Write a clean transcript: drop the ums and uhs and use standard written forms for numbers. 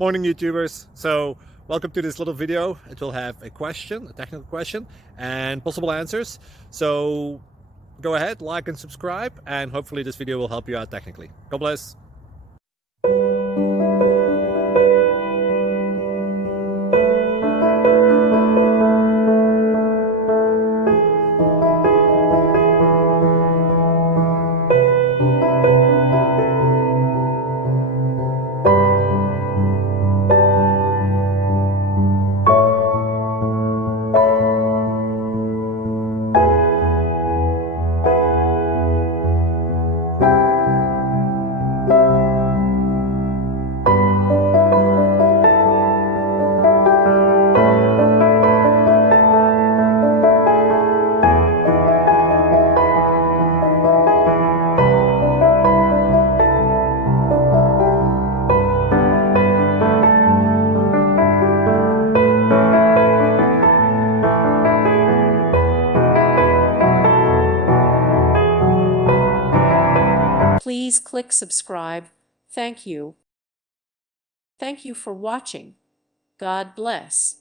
Morning, YouTubers. So welcome to this little video. It will have a question, a technical question, and possible answers. So go ahead, like and subscribe, and hopefully this video will help you out technically. God bless. Please click subscribe. Thank you. Thank you for watching. God bless.